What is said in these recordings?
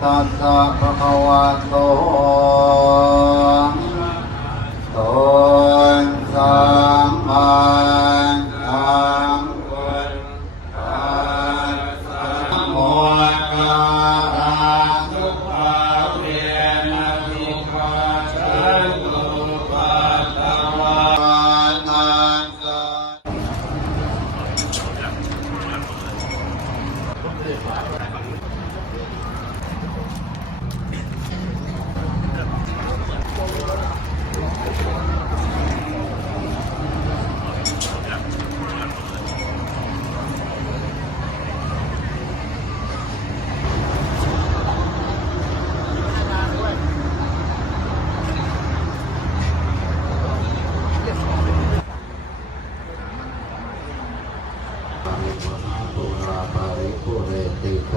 Pakistan, ปุราปริปุเรติส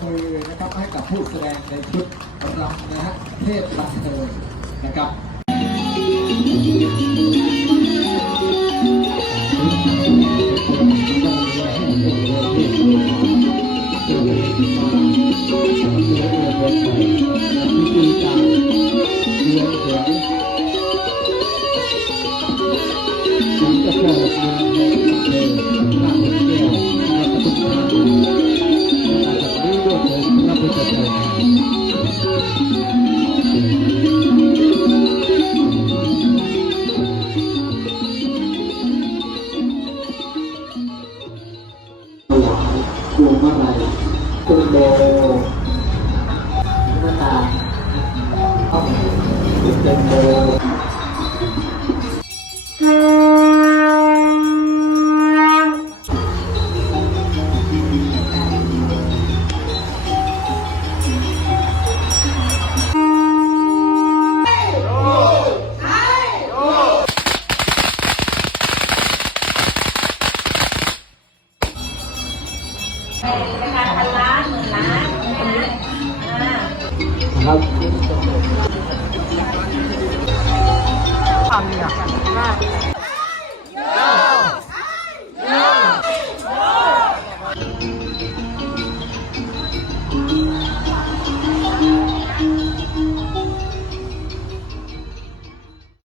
อเสียงปรบมือนะครับให้กับผู้แสดงในชุดรำนะฮะเทพบันเทิงนะครับถายพวงมาลัยต้มโบหน้าตาต้มโบ เป็นการพันล้านหมื่นล้านนะอ่า ครับ ความเหนื่อย